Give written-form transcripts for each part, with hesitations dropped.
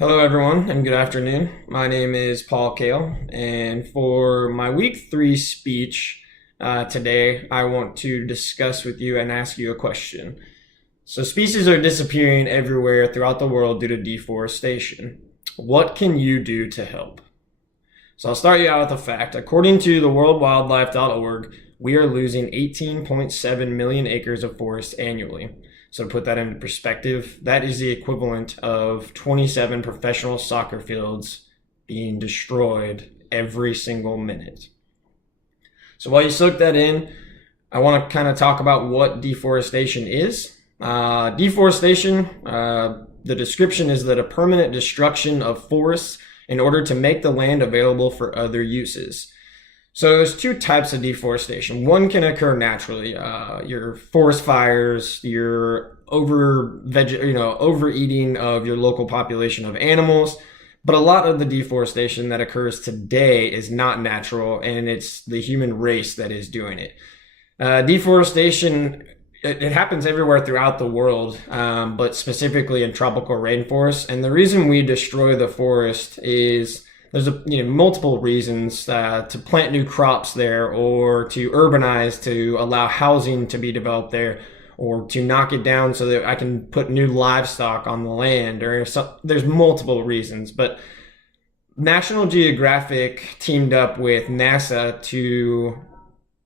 Hello, everyone, and good afternoon. My name is Paul Kale, and for my week 3 speech today, I want to discuss with you and ask you a question. So, species are disappearing everywhere throughout the world due to deforestation. What can you do to help? So, I'll start you out with a fact. According to the worldwildlife.org, we are losing 18.7 million acres of forest annually. So to put that into perspective, that is the equivalent of 27 professional soccer fields being destroyed every single minute. So while you soak that in, I want to kind of talk about what deforestation is. Deforestation, the description is that a permanent destruction of forests in order to make the land available for other uses. So there's two types of deforestation. One can occur naturally. Your forest fires, your overeating of your local population of animals. But a lot of the deforestation that occurs today is not natural, and it's the human race that is doing it. Deforestation, it happens everywhere throughout the world, but specifically in tropical rainforests. And the reason we destroy the forest is there's multiple reasons to plant new crops there, or to urbanize, to allow housing to be developed there, or to knock it down so that I can put new livestock on the land. There's multiple reasons, but National Geographic teamed up with NASA to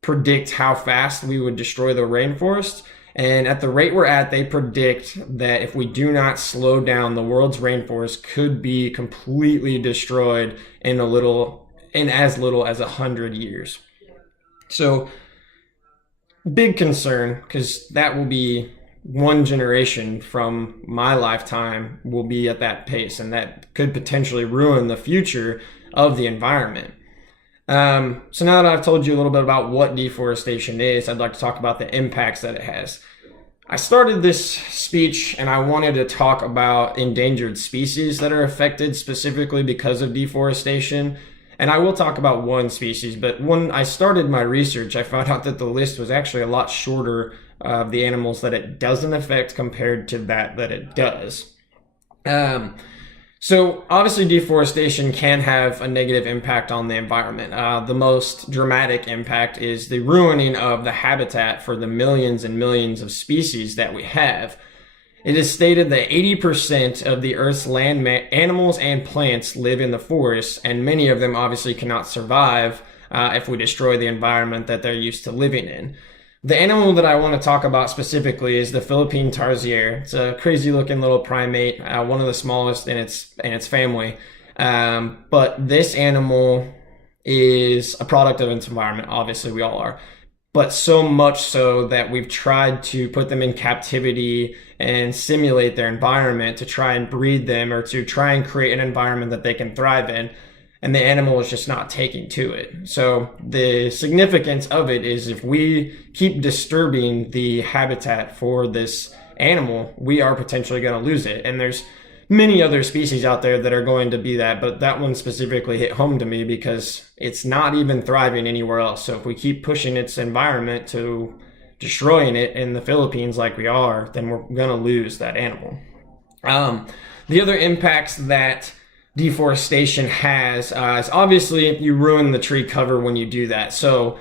predict how fast we would destroy the rainforest. And at the rate we're at, they predict that if we do not slow down, the world's rainforest could be completely destroyed in as little as 100 years. So, big concern, because that will be one generation from my lifetime will be at that pace, and that could potentially ruin the future of the environment. So now that I've told you a little bit about what deforestation is, I'd like to talk about the impacts that it has. I started this speech and I wanted to talk about endangered species that are affected specifically because of deforestation. And I will talk about one species, but when I started my research, I found out that the list was actually a lot shorter of the animals that it doesn't affect compared to that it does. So obviously deforestation can have a negative impact on the environment. The most dramatic impact is the ruining of the habitat for the millions and millions of species that we have. It is stated that 80% of the Earth's land animals and plants live in the forests, and many of them obviously cannot survive if we destroy the environment that they're used to living in. The animal that I want to talk about specifically is the Philippine tarsier. It's a crazy looking little primate, one of the smallest in its family. But this animal is a product of its environment. Obviously, we all are. But so much so that we've tried to put them in captivity and simulate their environment to try and breed them, or to try and create an environment that they can thrive in. And the animal is just not taking to it. So the significance of it is if we keep disturbing the habitat for this animal, we are potentially going to lose it. And there's many other species out there that are going to be that, but that one specifically hit home to me because it's not even thriving anywhere else. So if we keep pushing its environment to destroying it in the Philippines like we are, then we're going to lose that animal. The other impacts that deforestation has is obviously you ruin the tree cover when you do that. So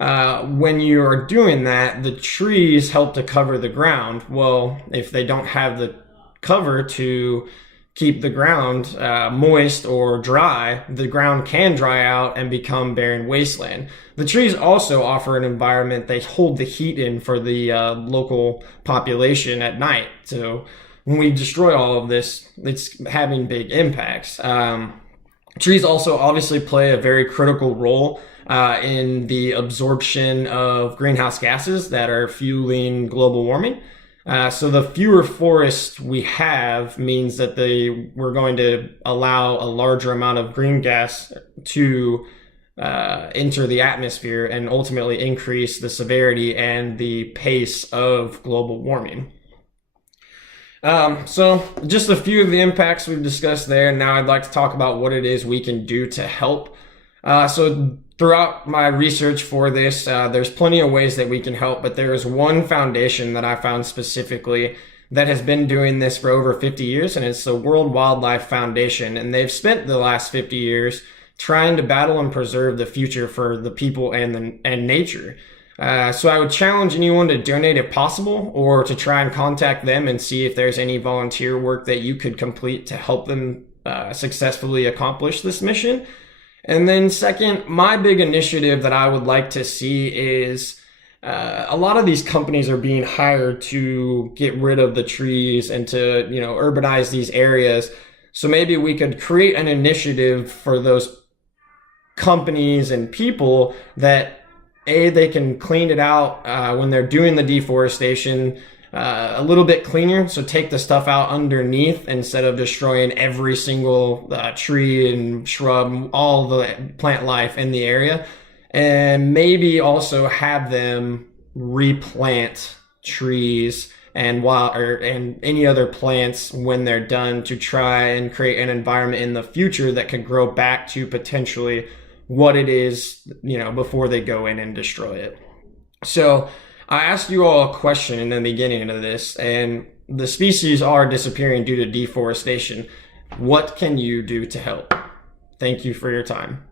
when you are doing that, the trees help to cover the ground. Well, if they don't have the cover to keep the ground moist or dry, the ground can dry out and become barren wasteland. The trees also offer an environment. They hold the heat in for the local population at night. So when we destroy all of this, it's having big impacts. Trees also obviously play a very critical role in the absorption of greenhouse gases that are fueling global warming. So the fewer forests we have means that we're going to allow a larger amount of green gas to enter the atmosphere and ultimately increase the severity and the pace of global warming. So just a few of the impacts we've discussed there. Now I'd like to talk about what it is we can do to help. So throughout my research for this, there's plenty of ways that we can help, but there is one foundation that I found specifically that has been doing this for over 50 years, and it's the World Wildlife Foundation. And they've spent the last 50 years trying to battle and preserve the future for the people and nature. So I would challenge anyone to donate if possible, or to try and contact them and see if there's any volunteer work that you could complete to help them successfully accomplish this mission. And then second, my big initiative that I would like to see is a lot of these companies are being hired to get rid of the trees and to, urbanize these areas. So maybe we could create an initiative for those companies and people that they can clean it out when they're doing the deforestation a little bit cleaner. So take the stuff out underneath instead of destroying every single tree and shrub, all the plant life in the area. And maybe also have them replant trees and and any other plants when they're done, to try and create an environment in the future that could grow back to potentially what it is, before they go in and destroy it. So I asked you all a question in the beginning of this, and the species are disappearing due to deforestation. What can you do to help? Thank you for your time.